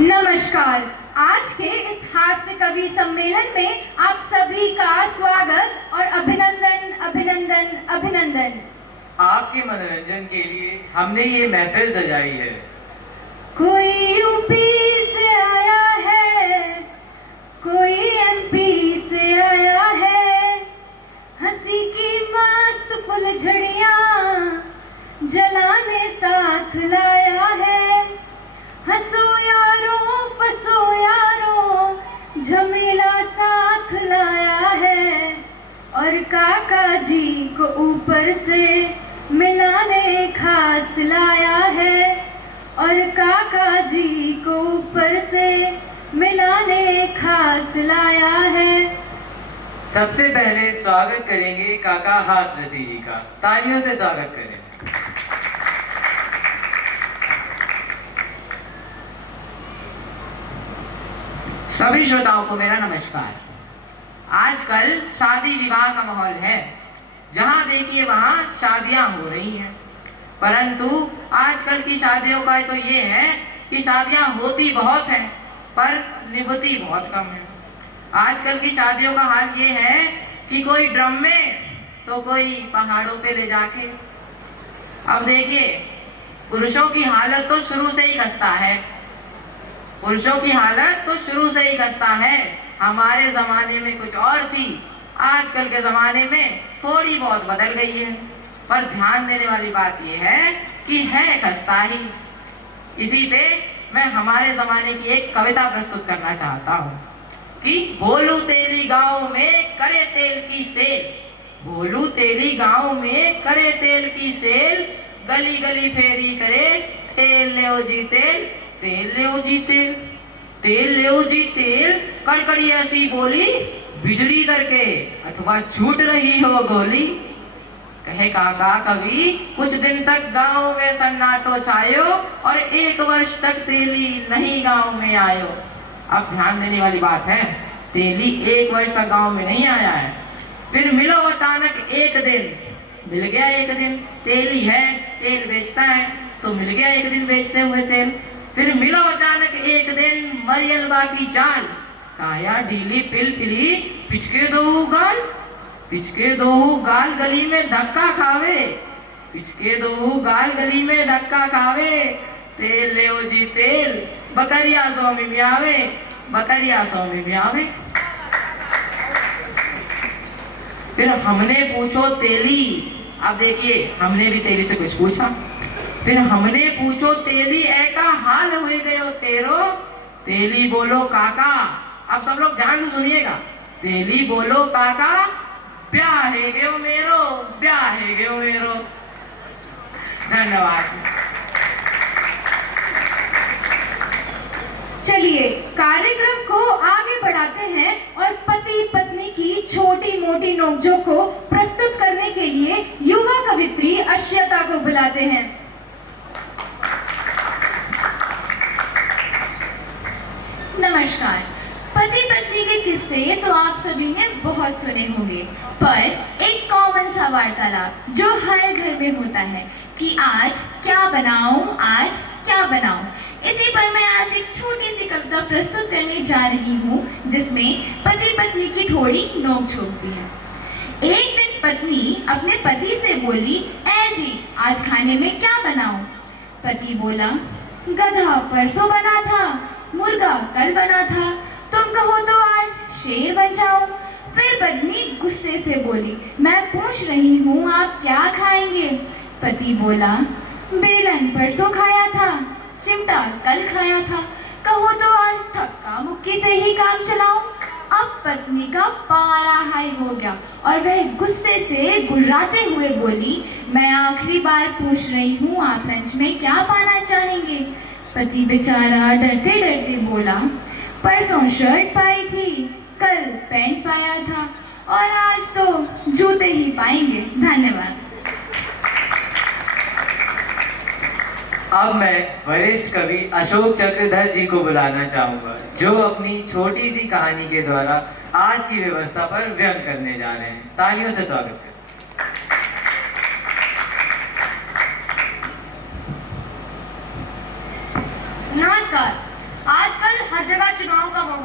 नमस्कार। आज के इस हास्य कवि सम्मेलन में आप सभी का स्वागत और अभिनंदन अभिनंदन अभिनंदन। आपके मनोरंजन के लिए हमने ये महफिल सजाई है। कोई यूपी से आया है, कोई एमपी से आया है, हंसी की मस्त फुलझड़ियां जलाने साथ लाया है। हंसो यारों फंसो यारों झमेला साथ लाया है, और काका जी को ऊपर से मिलाने खास लाया है, और काका जी को ऊपर से मिलाने खास लाया है। सबसे पहले स्वागत करेंगे काका हाथरसी जी का। तालियों से स्वागत करें। सभी श्रोताओं को मेरा नमस्कार। आजकल शादी विवाह का माहौल है, जहां देखिए वहां शादियां हो रही हैं, परंतु आजकल की शादियों का तो ये है कि शादियां होती बहुत हैं पर निभती बहुत कम है। आजकल की शादियों का हाल ये है कि कोई ड्रम में तो कोई पहाड़ों पे ले जाके। अब देखिए, पुरुषों की हालत तो शुरू से ही खस्ता है, पुरुषों की हालत तो शुरू से ही खस्ता है। हमारे जमाने में कुछ और थी, आजकल के जमाने में थोड़ी बहुत बदल गई है, पर ध्यान देने वाली बात यह है कि है खस्ता ही। इसी पे मैं हमारे जमाने की एक कविता प्रस्तुत करना चाहता हूँ कि बोलू तेली गाँव में करे तेल की सेल, बोलू तेली गाँव में करे तेल की सेल, गली गली फेरी करे तेल ले जी तेल, तेल ले जी तेल, तेल ले जी तेल। कड़कड़ी ऐसी बोली बिजली करके अथवा छूट रही हो गोली। कहे काका कवि कुछ दिन तक गांव में सन्नाटो छायो, और 1 वर्ष तक तेली नहीं गांव में आयो। अब ध्यान देने वाली बात है, तेली 1 वर्ष तक गांव में नहीं आया है। फिर मिलो अचानक एक दिन, मिल गया एक दिन। तेली है, तेल बेचता है, तो मिल गया एक दिन बेचते हुए तेल। फिर मिलो अचानक एक दिन मरियलबा की चाल, काया ढीली पिल पिली पिचके दो गाल, पिचके दो गाल गली में धक्का खावे, पिचके दो गाल गली में धक्का खावे। तेल ले जी तेल, बकरिया स्वामी में आवे, बकरिया स्वामी में आवे। फिर हमने पूछो तेली, अब देखिए हमने भी तेली से कुछ पूछा। फिर हमने पूछो तेली ऐका हाल हुए गयो तेरो, तेली बोलो काका, अब सब लोग ध्यान से सुनिएगा। तेली बोलो काका ब्याह है गयो मेरो, ब्याह है गयो मेरो। धन्यवाद। चलिए कार्यक्रम को आगे बढ़ाते हैं और पति पत्नी की छोटी मोटी नोकझोंक को प्रस्तुत करने के लिए युवा कवित्री अश्यता को बुलाते हैं। नमस्कार। पति पत्नी के किस्से तो आप सभी ने बहुत सुने होंगे, पर एक कॉमन सा वार्तालाप जो हर घर में होता है कि आज क्या बनाऊं, आज क्या बनाऊं। इसी पर मैं आज एक छोटी सी कविता प्रस्तुत करने जा रही हूँ, जिसमें पति पत्नी की थोड़ी नोक-झोंक भी है। एक दिन पत्नी अपने पति से बोली, ऐ जी आज खाने में क्या बनाऊं? पति बोला, गधा परसों बना था, मुर्गा कल बना था, तुम कहो तो आज शेर बन जाऊं। फिर पत्नी गुस्से से बोली, मैं पूछ रही हूँ आप क्या खाएंगे? पति बोला, बेलन परसों खाया था, चिमटा कल खाया था, कहो तो आज थक्का मुक्की से ही काम चलाऊं। अब पत्नी का पारा हाई हो गया और वह गुस्से से गुर्राते हुए बोली, मैं आखिरी बार पूछ रही हूँ आप लंच में क्या पाना चाहेंगे? पति बेचारा डरते डरते बोला, परसों शर्ट पाई थी, कल पैंट पाया था, और आज तो जूते ही पाएंगे। धन्यवाद। अब मैं वरिष्ठ कवि अशोक चक्रधर जी को बुलाना चाहूंगा, जो अपनी छोटी सी कहानी के द्वारा आज की व्यवस्था पर व्यंग करने जा रहे हैं। तालियों से स्वागत करें।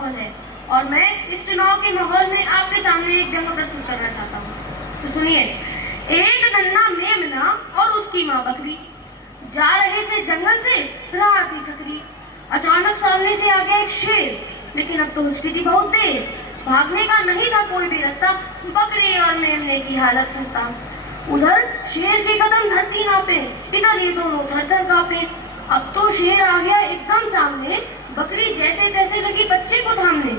माहौल है और मैं इस चुनाव के माहौल में आपके सामने एक व्यंग प्रस्तुत करना चाहता हूँ। तो सुनिए, एक नन्हा मेमना और उसकी माँ बकरी जा रहे थे जंगल से, राह थी सकरी। अचानक सामने से आ गया एक शेर, लेकिन अब तो हुचकी थी बहुत देर, भागने का नहीं था कोई भी रास्ता, बकरी और मेमने की हालत खस्ता। उधर शेर के कदम धरती नापे, इधर ये दोनों थर-थर कांपे। अब तो शेर आ गया एकदम सामने, बकरी जैसे तैसे लगी बच्चे को थामने।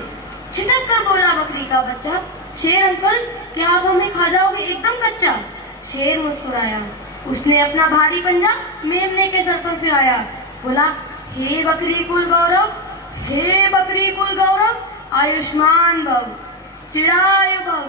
छिटक कर बोला बकरी का बच्चा, शेर अंकल क्या आप हमें खा जाओगे एकदम कच्चा? शेर मुस्कुराया, उसने अपना भारी पंजा मेमने के सर पर फिराया, बोला हे बकरी कुल गौरव, हे बकरी कुल गौरव, आयुष्मान भव, चिरायु भव,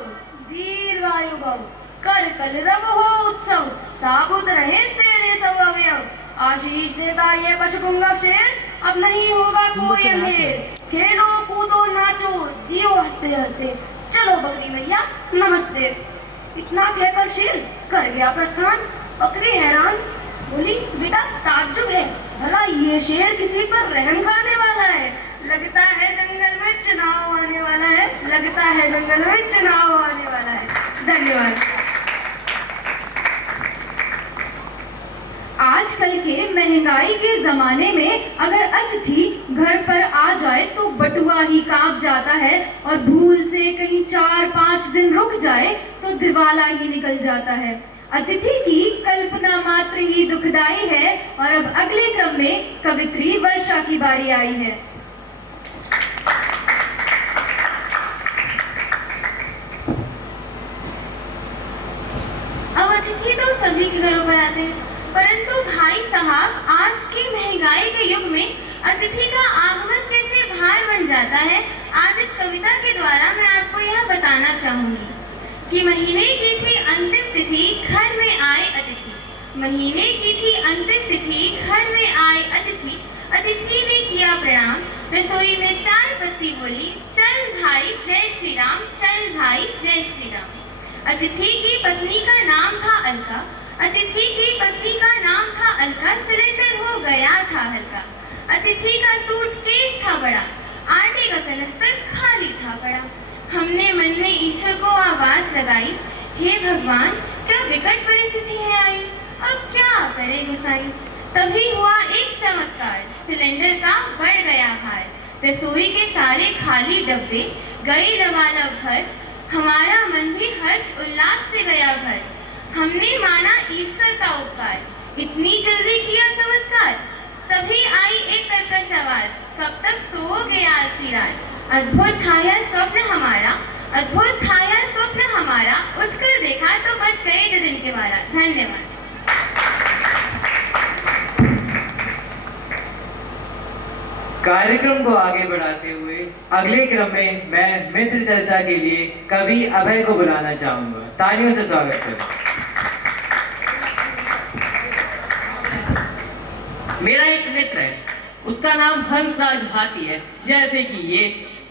दीर्घायु भव, कर कल रव हो उत्सव, साबुत रहे तेरे सब अवयव। आशीष देता ये पशुपुंगव शेर, अब नहीं होगा कोई अंधेर। खेलो कूदो नाचो जियो हंसते हंसते, चलो बकरी मैया नमस्ते। इतना कहकर शेर कर गया प्रस्थान। बकरी हैरान, बोली बेटा ताज्जुब है, भला ये शेर किसी पर रहम खाने वाला है? लगता है जंगल में चुनाव आने वाला है, लगता है जंगल में चुनाव आने वाला है। धन्यवाद। आजकल के महंगाई के जमाने में अगर अतिथि घर पर आ जाए तो बटुआ ही कांप जाता है, और भूल से कहीं 4-5 दिन रुक जाए तो दिवाला ही निकल जाता है। अतिथि की कल्पना मात्र ही दुखदाई है। और अब अगले क्रम में कवित्री वर्षा की बारी आई है। अब अतिथि तो सभी के घरों पर आते हैं, परंतु भाई साहब आज की महंगाई के युग में अतिथि का आगमन कैसे भार बन जाता है, आज इस कविता के द्वारा मैं आपको यह बताना चाहूंगी कि महीने की थी अंतिम तिथि, घर में आए अतिथि। महीने की थी अंतिम तिथि, घर में आए अतिथि। अतिथि ने किया प्रणाम, रसोई में चाय पत्ती बोली, चल भाई जय श्री राम, चल भाई जय श्री राम। अतिथि की पत्नी का नाम था अलका, अतिथि की पत्नी का नाम था अलका, सिलेंडर हो गया था हल्का। अतिथि का सूटकेस था बड़ा, आटे का कनस्तर खाली था पड़ा। हमने मन में ईश्वर को आवाज लगाई, हे भगवान क्या विकट परिस्थिति है आई, अब क्या करे गुसाई। तभी हुआ एक चमत्कार, सिलेंडर का बढ़ गया भार, रसोई के सारे खाली डब्बे गए लबालब भर। हमारा मन भी हर्ष उल्लास से गया घर, हमने माना ईश्वर का उपकार, इतनी जल्दी किया चमत्कार। तभी आई एक कर्कश आवाज, कब तक सोओगे आलसी राज। अद्भुत था यह स्वप्न हमारा, अद्भुत था यह स्वप्न हमारा, उठकर देखा तो बच गए जो दिन के मारा। धन्यवाद। कार्यक्रम को आगे बढ़ाते हुए अगले क्रम में मैं मित्र चर्चा के लिए कवि अभय को बुलाना चाहूंगा। तालियों से स्वागत करें। मेरा एक मित्र है, उसका नाम हंसराज भाती है। जैसे कि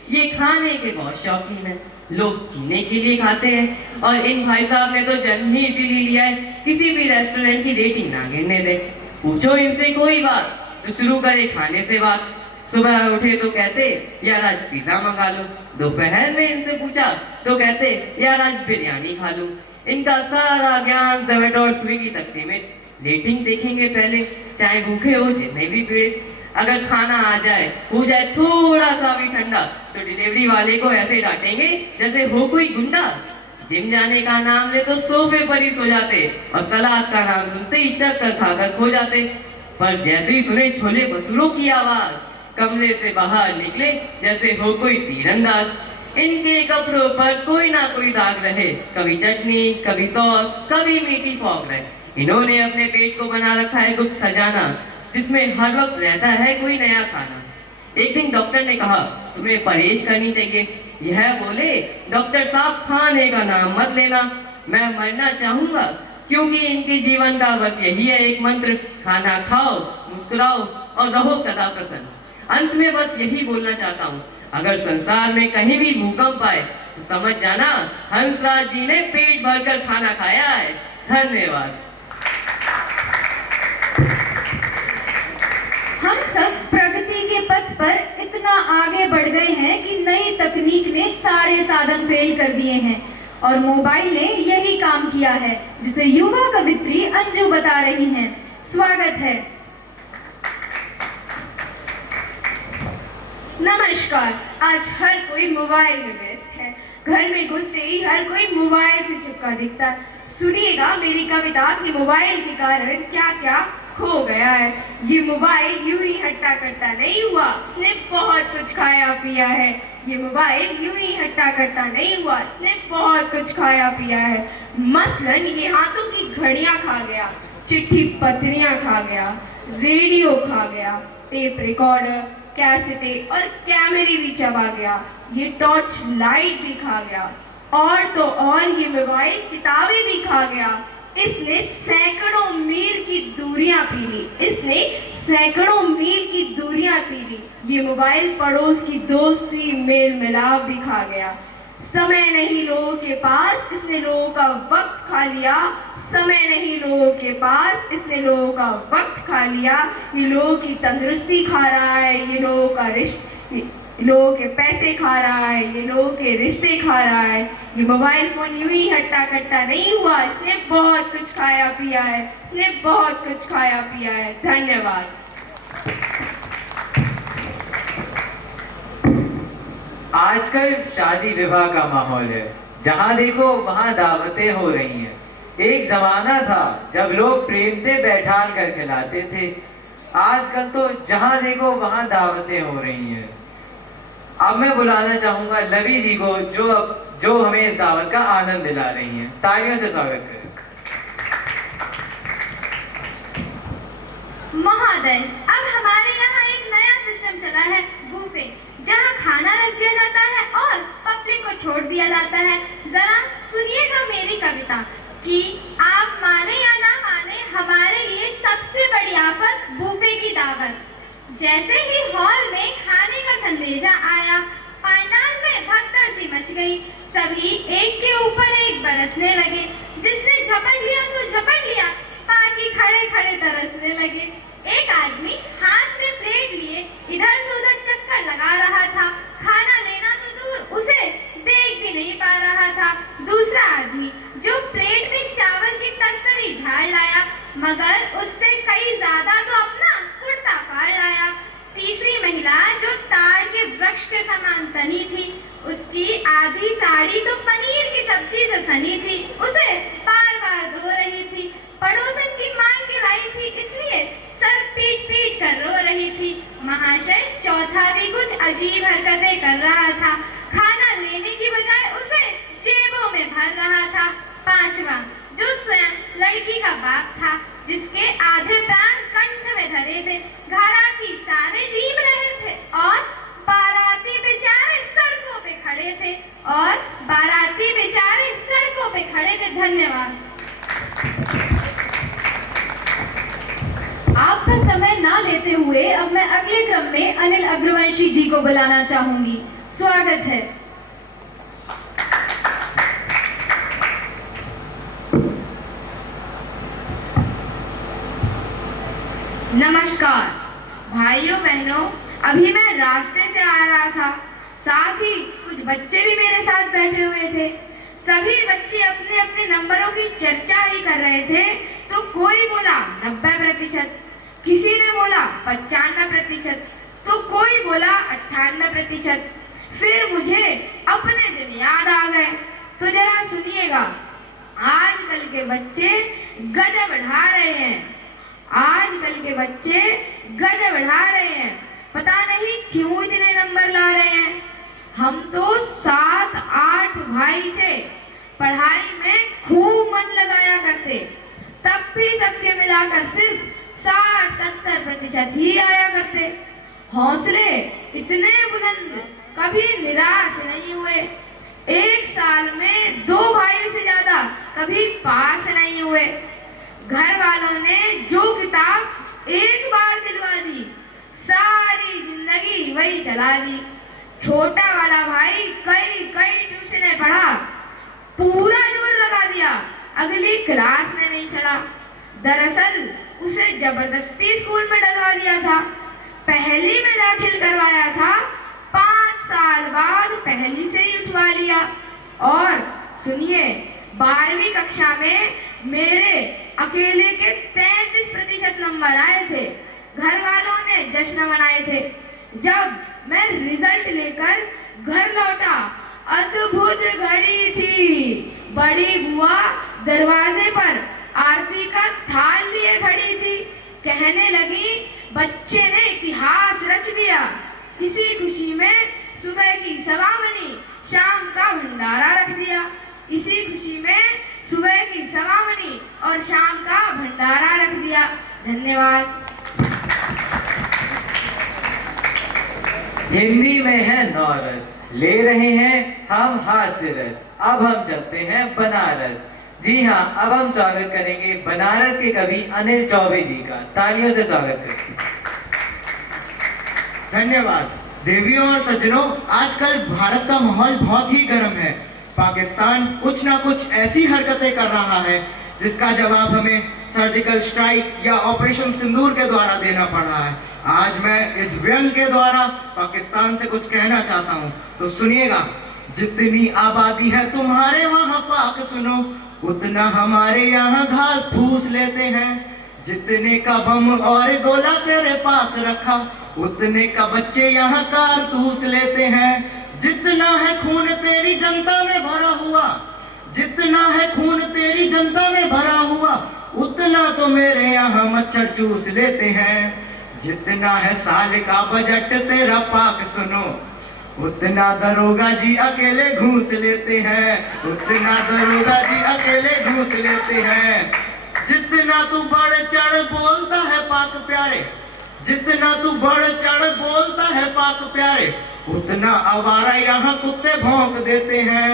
ये खाने के बहुत शौकीन है, लोग जीने के लिए खाते हैं, और इन भाई साहब ने तो जन्म ही इसीलिए लिया है किसी भी रेस्टोरेंट की रेटिंग ना गिरने दे। पूछो इनसे कोई बात तो शुरू करे खाने से बात। सुबह उठे तो कहते यार आज पिज्जा मंगा लो, दोपहर में इनसे पूछा तो कहते यार आज बिरयानी खा लो। इनका सारा ज्ञान जोमैटो और स्विगी तक सीमित। रेटिंग देखेंगे पहले, चाहे भूखे हो जितने भी पीड़ित। अगर खाना आ जाए हो जाए थोड़ा सा भी ठंडा तो डिलीवरी वाले को ऐसे डांटेंगे जैसे हो कोई गुंडा। जिम जाने का नाम ले तो सोफे पर ही सो जाते, और सलाद का नाम सुनते ही चक्कर खाकर खो जाते। पर जैसे ही सुने छोले भटूरों की आवाज, कमरे से बाहर निकले जैसे हो कोई तीरंदाज। इनके कपड़ों पर कोई ना कोई दाग रहे, कभी चटनी, कभी सॉस, कभी मीठी फॉक रहे। इन्होंने अपने पेट को बना रखा है गुप्त खजाना, जिसमें हर वक्त रहता है कोई नया खाना। एक दिन डॉक्टर ने कहा तुम्हें परहेज करनी चाहिए। यह बोले डॉक्टर साहब खाने का नाम मत लेना, मैं मरना चाहूंगा, क्योंकि इनके जीवन का बस यही है एक मंत्र, खाना खाओ, मुस्कुराओ और रहो सदा प्रसन्न। अंत में बस यही बोलना चाहता हूँ, अगर संसार में कहीं भी भूकंप आए तो समझ जाना हंसराज जी ने पेट भरकर खाना खाया है। धन्यवाद। हम सब प्रगति के पथ पर इतना आगे बढ़ बढ़ गए हैं कि नई तकनीक ने सारे साधन फेल कर दिए हैं और मोबाइल ने यही काम किया है, जिसे युवा कवित्री अंजू बता रही हैं। स्वागत है। नमस्कार। आज हर कोई मोबाइल में व्यस्त है। घर में घुसते ही हर कोई मोबाइल से चिपका दिखता है। सुनिएगा मेरी कविता कि मोबाइल के कारण क्या क्या खो गया है। ये मोबाइल यूं ही हट्टा कट्टा नहीं हुआ, इसने बहुत कुछ खाया पिया है। ये मोबाइल यूं ही हट्टा कट्टा नहीं हुआ, इसने बहुत कुछ खाया पिया है। मसलन ये हाथों की घड़ियां खा गया, चिट्ठी पत्रियां खा गया, रेडियो खा गया, टेप रिकॉर्डर, कैसेटे और कैमरे भी चबा गया। ये टॉर्च लाइट भी खा गया और तो और ये मोबाइल किताबें भी खा गया। इसने सैकड़ों मील की दूरियां पी ली, इसने सैकड़ों मील की दूरियां पी ली। ये मोबाइल पड़ोस की दोस्ती मेल मिलाप भी खा गया। समय नहीं लोगों के पास, इसने लोगों का वक्त खा लिया। समय नहीं लोगों के पास, इसने लोगों का वक्त खा लिया। ये लोगों की तंदुरुस्ती खा रहा है, ये लोगों का लोगों के पैसे खा रहा है, ये लोगों के रिश्ते खा रहा है। ये मोबाइल फोन यूं ही हट्टा कट्टा नहीं हुआ, इसने बहुत कुछ खाया पिया है, इसने बहुत कुछ खाया पिया है। धन्यवाद। आजकल शादी विवाह का माहौल है, जहां देखो वहां दावतें हो रही हैं। एक जमाना था जब लोग प्रेम से बैठाल कर खिलाते थे, आजकल तो जहां देखो वहां दावतें हो रही हैं। अब मैं बुलाना चाहूंगा लवी जी को, जो हमें इस दावत का आनंद दिला रही हैं। तालियों से स्वागत करें। महोदय, अब हमारे यहाँ एक नया सिस्टम चला है, बूफे, जहाँ खाना रख दिया जाता है और पब्लिक को छोड़ दिया जाता है। जरा सुनिएगा मेरी कविता कि आप माने या ना माने, हमारे लिए सबसे बड़ी आफत बूफे की दावत। जैसे ही हॉल में खाने का संदेशा आया, पंडाल में भगदड़ सी मच गई। सभी एक के ऊपर एक बरसने लगे। जिसने झपट लिया सो झपट लिया, बाकी खड़े खड़े तरसने लगे। एक आदमी हाथ में प्लेट लिए इधर से उधर चक्कर लगा रहा था। खाना लेना तो दूर, उसे देख भी नहीं पा रहा था। दूसरा आदमी जो प्लेट में चावल की तस्तरी झाड़ लाया, मगर उससे कई ज्यादा तो अपना कुर्ता फाड़ लाया। तीसरी महिला जो ताड़ के वृक्ष के समान तनी थी, उसकी आधी साड़ी तो पनीर की सब्जी से सनी थी, उसे बार बार धो रही थी। पड़ोसन की मांग के लाई थी, इसलिए सर पीट पीट कर रो रही थी। महाशय चौथा भी कुछ अजीब हरकतें कर रहा था। खाना लेने की बजाय उसे जेबों में भर रहा था। पांचवा जो स्वयं लड़की का बाप था, जिसके आधे प्राण कंठ में धरे थे। घराती सारे जीव रहे थे और बाराती बेचारे सड़कों पे खड़े थे, और बाराती बेचारे सड़कों पे खड़े थे। धन्यवाद। आपका समय ना लेते हुए अब मैं अगले क्रम में अनिल अग्रवंशी जी को बुलाना चाहूंगी। स्वागत है। नमस्कार भाइयों बहनों, अभी मैं रास्ते से आ रहा था, साथ ही कुछ बच्चे भी मेरे साथ बैठे हुए थे। सभी बच्चे अपने अपने नंबरों की चर्चा ही कर रहे थे। तो कोई बोला 90%, किसी ने बोला 95%, तो कोई बोला 98%। फिर मुझे अपने दिन याद आ गए। तो जरा सुनिएगा, आजकल के बच्चे गजब ढा रहे हैं। आजकल के बच्चे गजब बढ़ा रहे हैं, पता नहीं क्यों इतने नंबर ला रहे हैं। हम तो 7-8 भाई थे, पढ़ाई में खूब मन लगाया करते, तब भी सबके मिलाकर सिर्फ 60-70% ही आया करते। हौसले इतने बुलंद, कभी निराश नहीं हुए। एक साल में 2 भाइयों से ज्यादा कभी पास नहीं हुए। घर वालों ने जो किताब एक बार दिलवा दी, सारी जिंदगी वही चला दी। छोटा वाला भाई कई ट्यूशनें पढ़ा, पूरा जोर लगा दिया, अगली क्लास में नहीं चढ़ा। दरअसल उसे जबरदस्ती स्कूल में डलवा दिया था। पहली में दाखिल करवाया था, 5 साल बाद पहली से ही उठवा लिया। और सुनिए, 12वीं कक्षा में मेरे अकेले के 33% नंबर आए थे। घर वालों ने जश्न मनाए थे। जब मैं रिजल्ट लेकर घर लौटा, अद्भुत घड़ी थी। बड़ी बुआ दरवाजे पर आरती का थाल लिए खड़ी थी। कहने लगी, बच्चे ने इतिहास रच दिया। इसी खुशी में सुबह की सवामनी, शाम का भंडारा रख दिया। इसी खुशी में सुबह की सवामनी और शाम का भंडारा रख दिया। धन्यवाद। हिंदी में है 9 रस, ले रहे हैं हम हास्य रस। अब हम चलते हैं बनारस। जी हाँ, अब हम स्वागत करेंगे बनारस के कवि अनिल चौबे जी का। तालियों से स्वागत करें। धन्यवाद। देवियों और सज्जनों, आजकल भारत का माहौल बहुत ही गर्म है। पाकिस्तान कुछ ना कुछ ऐसी हरकतें कर रहा है जिसका जवाब हमें सर्जिकल स्ट्राइक या ऑपरेशन सिंदूर के द्वारा देना पड़ रहा है। आज मैं इस व्यंग के द्वारा पाकिस्तान से कुछ कहना चाहता हूँ, तो सुनिएगा। जितनी आबादी है तुम्हारे वहाँ पाक सुनो, उतना हमारे यहाँ घास फूस लेते हैं। जितने का बम और गोला तेरे पास रखा, उतने का बच्चे यहाँ कारतूस लेते हैं। जितना है खून तेरी जनता में भरा हुआ, जितना है खून तेरी जनता में भरा हुआ, उतना तो मेरे यहाँ मच्छर चूस लेते हैं। जितना है साल का बजट तेरा पाक सुनो, उतना दरोगा जी अकेले घूस लेते हैं। उतना दरोगा जी अकेले घूस लेते हैं। जितना तू बढ़ चढ़ बोलता है पाक प्यारे, जितना तू बढ़ चढ़ बोलता है पाक प्यारे, उतना आवारा यहाँ कुत्ते भौंक देते हैं।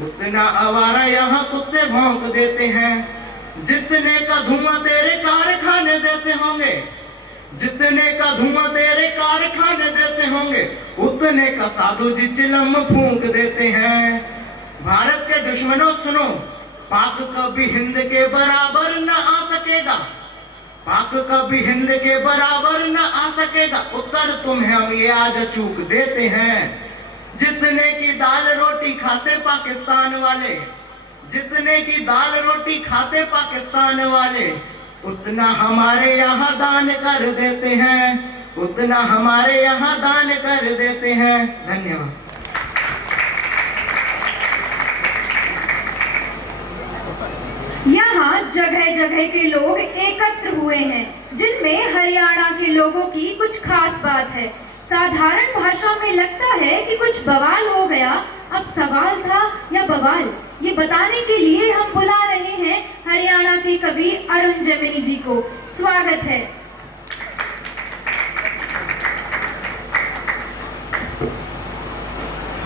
उतना आवारा यहाँ कुत्ते भौंक देते हैं। जितने का धुआं तेरे कारखाने देते होंगे, जितने का धुआं तेरे कारखाने देते होंगे, उतने का साधु जी चिलम फूंक देते हैं। भारत के दुश्मनों सुनो, पाक कभी हिंद के बराबर न आ सकेगा। पाक कभी हिंद के बराबर न आ सकेगा। उत्तर तुम्हें हम ये आज चूक देते हैं। जितने की दाल रोटी खाते पाकिस्तान वाले, जितने की दाल रोटी खाते पाकिस्तान वाले, उतना हमारे यहाँ दान कर देते हैं। उतना हमारे यहाँ दान कर देते हैं। धन्यवाद। यहाँ जगह जगह के लोग एकत्र हुए हैं, जिनमें हरियाणा के लोगों की कुछ खास बात है। साधारण भाषा में लगता है कि कुछ बवाल हो गया। अब सवाल था या बवाल, ये बताने के लिए हम बुला रहे हैं हरियाणा के कवि अरुण जैमिनी जी को। स्वागत है।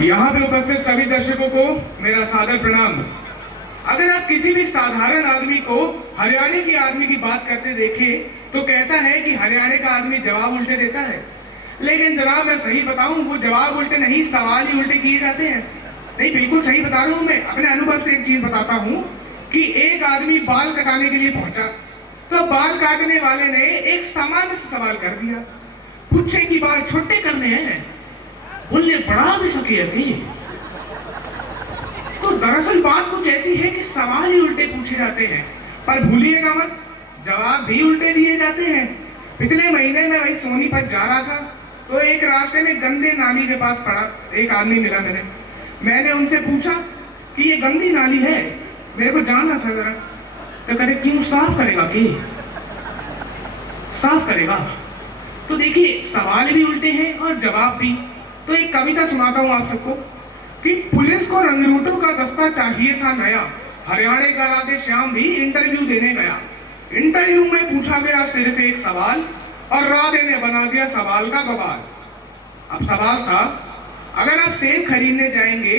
यहाँ पे उपस्थित सभी दर्शकों को मेरा सादर प्रणाम। अगर आप किसी भी साधारण आदमी को हरियाणा के आदमी की बात करते देखें तो कहता है कि हरियाणा का आदमी जवाब उल्टे देता है। लेकिन जनाब, मैं सही बताऊं, वो जवाब उल्टे नहीं, सवाल ही उल्टे किए जाते हैं। नहीं, बिल्कुल सही बता रहा हूं। मैं अपने अनुभव से एक चीज बताता हूं कि एक आदमी बाल कटाने के लिए पहुंचा, तो बाल काटने वाले ने एक सामान्य सवाल कर दिया, पूछे कि बाल छोटे करने हैं, बोले बड़ा भी सके नहीं। तो दरअसल बात कुछ ऐसी है कि सवाल ही उल्टे पूछे जाते हैं, पर भूलिएगा मत, जवाब भी उल्टे दिए जाते हैं। पिछले महीने में वही सोनीपत जा रहा था, तो एक रास्ते में गंदे नाली के पास पड़ा एक आदमी मिला। मैंने उनसे पूछा कि ये गंदी नाली है, मेरे को जानना था जरा। तो कहते, क्यों साफ करेगा? कि साफ करेगा? तो देखिए, सवाल भी उल्टे हैं और जवाब भी। तो एक कविता सुनाता हूँ आप सबको कि पुलिस को रंगरूटों का दस्ता चाहिए था नया, हरियाणा का राधे श्याम भी इंटरव्यू देने गया। इंटरव्यू में पूछा गया सिर्फ एक सवाल और राधे ने बना दिया सवाल का बवाल। अब सवाल था, अगर आप सेब खरीदने जाएंगे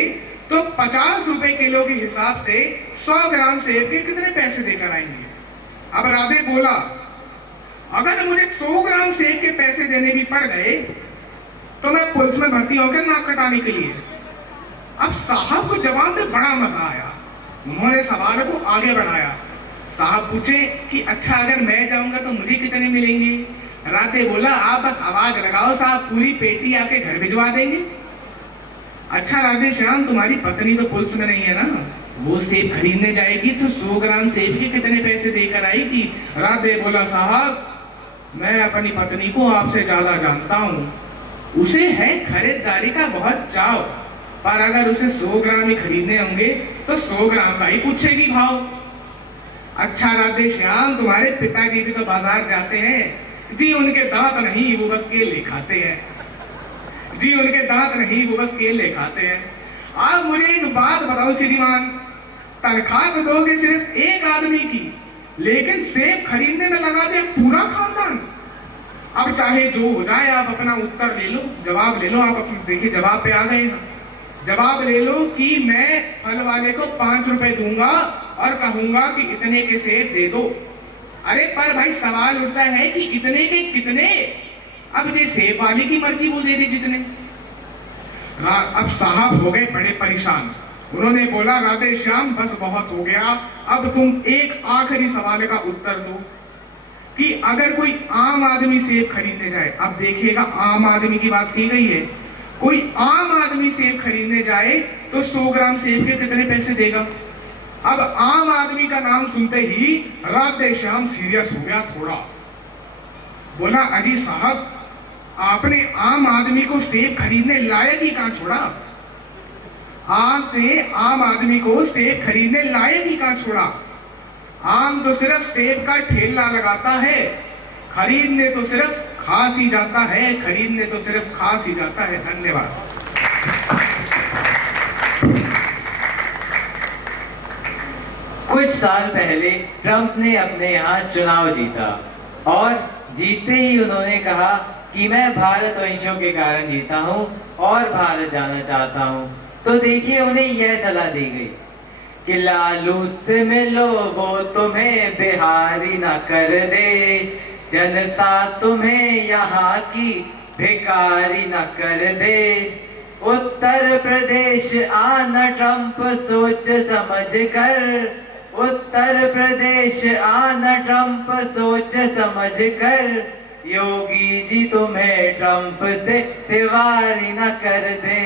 तो 50 रुपए किलो के हिसाब से 100 ग्राम सेब के कितने पैसे देकर आएंगे? अब राधे बोला, अगर मुझे 100 ग्राम सेब के पैसे देने भी पड़ गए तो मैं पुलिस में भर्ती होकर नाक कटाने के लिए। अब साहब को जवाब में बड़ा मजा आया, उन्होंने सवाल को आगे बढ़ाया। साहब पूछे कि अच्छा, अगर मैं जाऊंगा तो मुझे कितने मिलेंगे? राधे बोला, आप बस आवाज लगाओ साहब, पूरी पेटी आपके घर भिजवा देंगे। अच्छा राधे श्याम, तुम्हारी पत्नी तो पुलिस में नहीं है ना? वो सेब खरीदने जाएगी तो 100 ग्राम सेब के कितने पैसे देकर आएगी? राधे बोला, साहब मैं अपनी पत्नी को आपसे ज्यादा जानता हूँ, उसे है खरीदारी का बहुत चाव, पर अगर उसे 100 ग्राम ही खरीदने होंगे तो 100 ग्राम का ही पूछेगी भाव। अच्छा राधे श्याम, तुम्हारे पिताजी भी तो बाजार जाते हैं जी, उनके दांत नहीं वो बस केले खाते हैं जी, उनके दांत नहीं वो बस केले खाते हैं। आप मुझे एक बात बताओ श्रीमान, तनख्वाह तो दोगे सिर्फ एक आदमी की, लेकिन सेब खरीदने में लगा दे पूरा खानदान। अब चाहे जो हो जाए, आप अपना उत्तर ले लो, जवाब ले लो। आप अपने देखिए जवाब पे आ गए हैं। जवाब ले लो कि मैं फल वाले को 5 रुपए दूंगा और कहूंगा कि इतने के सेब दे दो। अरे पर भाई सवाल उठता है कि इतने के कितने? अब ये सेब वाले की मर्जी, वो दे दे जितने। अब साहब हो गए बड़े परेशान। उन्होंने बोला, राधे श्याम बस बहुत हो गया, अब तुम एक आखिरी सवाल का उत्तर दो कि अगर कोई आम आदमी सेब खरीदने जाए, अब देखिएगा आम आदमी की बात की गई है, कोई आम आदमी सेब खरीदने जाए तो 100 ग्राम सेब के कितने पैसे देगा? अब आम आदमी का नाम सुनते ही राधे श्याम सीरियस हो गया थोड़ा। बोला, अजी साहब आपने आम आदमी को सेब खरीदने लायक ही कहां छोड़ा? आपने आम आदमी को सेब खरीदने लायक ही कहां छोड़ा? आम तो सिर्फ सेब का ठेला लगाता है, खरीदने तो सिर्फ खास ही जाता है, खरीदने तो सिर्फ खास ही जाता है। धन्यवाद। कुछ साल पहले ट्रंप ने अपने यहाँ चुनाव जीता और जीतते ही उन्होंने कहा कि मैं भारतवंशियों के कारण जीता हूँ और भारत जाना चाहता हूँ। तो देखिए उन्हें यह सलाह दी गई कि लालू से मिलो वो तुम्हें बिहारी ना कर दे, जनता तुम्हें यहाँ की भिखारी न कर दे। उत्तर प्रदेश आना ट्रंप सोच समझ कर, उत्तर प्रदेश आना ट्रंप सोच समझ कर, योगी जी तुम्हें ट्रंप से तिवारी न कर दे,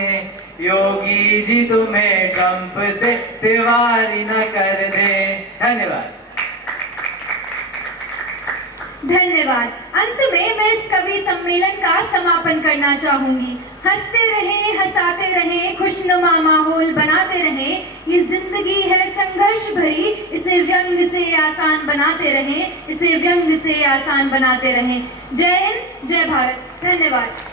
योगी जी तुम्हें ट्रंप से तिवारी न कर दे। धन्यवाद। धन्यवाद। अंत में मैं इस कवि सम्मेलन का समापन करना चाहूंगी। हंसते रहें, हंसाते रहें, खुशनुमा माहौल बनाते रहें। ये जिंदगी है संघर्ष भरी, इसे व्यंग से आसान बनाते रहें, इसे व्यंग से आसान बनाते रहें। जय हिंद, जय भारत। धन्यवाद।